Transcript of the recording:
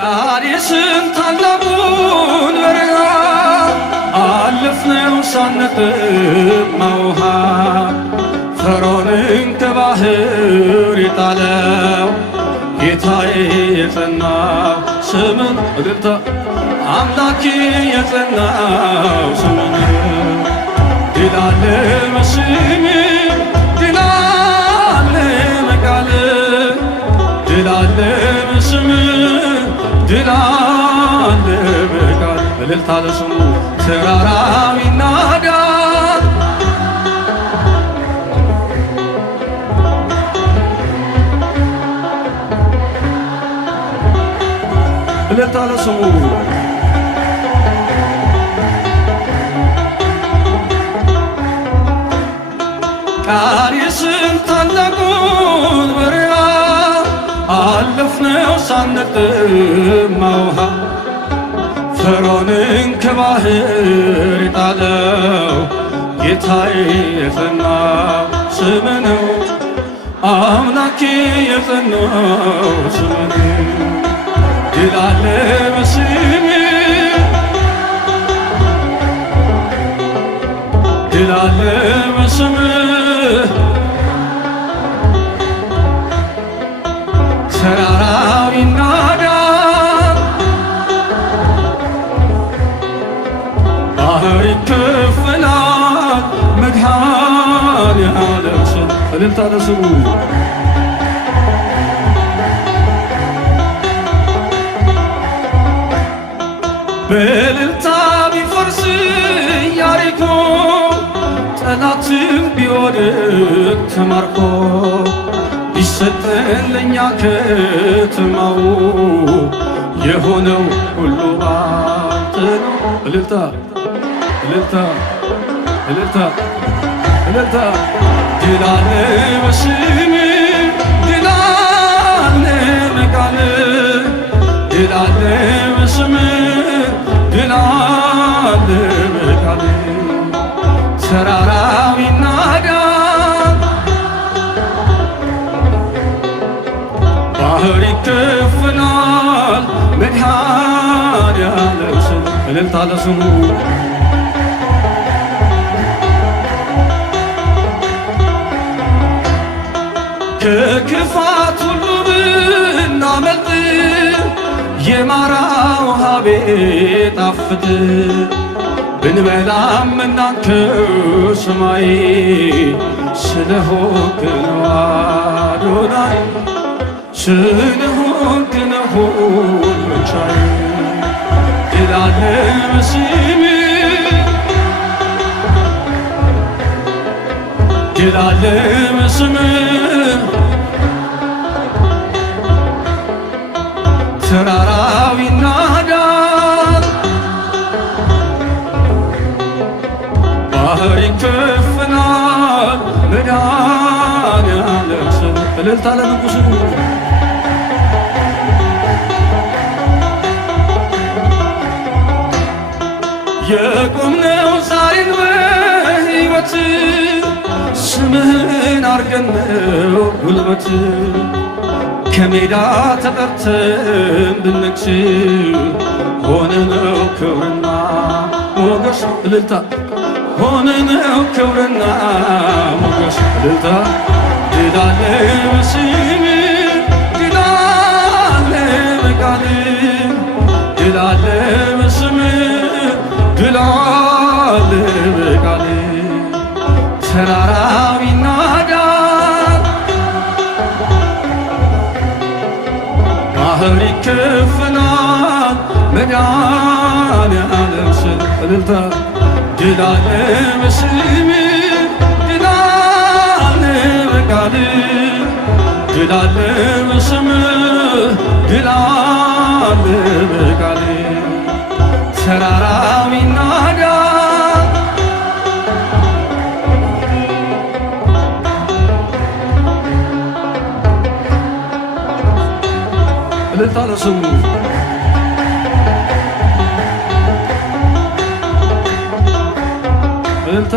ቃዴስን ታላቁን በረሃ አለፍነው ሳንጠማ ውሃ ፈርዖንን ከባህር የጣለው ጌታዬ የጸናው ስምን እልልታ አምላኬ የጸናው ስምን ድል አለ በስም ድል አለ በቃል ድል አለ በስም ድል አለ በቃል እልልታ ለስሙ ተራራው ይናዳል እልልታ ለስሙ ቃዴስን ታላቁን በረሃ አለፍነው ሳንጠማ ውሃ ፈርዖንን ከባህር የጣለው ጌታዬ የጸናው ስም ነው አምላኬ የጸናው ስም ነው ድል አለ በስም ድል አለ በስም ተራራው ይናዳል ባህር ይከፈላል መድኃኔዓለም ስም እልልታ ለስሙ በእልልታ ቢፈርስ ኢያሪኮ ጠላትም ቢወድቅ ተማርኮ ቢሰጠን ለእኛ ከተማው የሆነው ሁሉ ባንተ ነው። እልልታ እልልታ እልልታ እልልታ ድል አለ በስም ድል አለ በቃል ድል አለ በስም ድል አለ በቃል ተራራው ይናዳል ባህር ይከፈላል መድኃኔዓለም ስም እልልታ ለስሙ ከክፋት ሁሉ ብናመልጥ የማራ ውሃ ቢጣፍጥ ብንበላም እናንተ ሰማይ ስለሆንክ ነው አዶናይ ስለሆንክ ነው ሁሉን ቻይ ድል አለ በስም ድል አለ በስም ተራራው ይናዳል ባህር ይከፈላል መድኃኔዓለም ስም እልልታ ለንጉሡ የቆምነው ዛሬን በሕይወት ስምህን አርገነው ጉልበት ከሜዳ ተጠርተን ብንነግስ ሆነነው ክብርና ሞገስ እልልታ ሆነነው ክብርና ሞገስ እልልታ ድል አለ በስም ድል አለ በቃል ድል አለ በስም ድል አለ በቃል ተራራው ይናዳል ባህር ይከፈላል መድኃኔዓለም ስም እልልታ ድል አለ በስም ድል አለ በቃል ድል አለ በስም ድል አለ በቃል ተራራው ይናዳል እልልታ ለስሙ እልልታ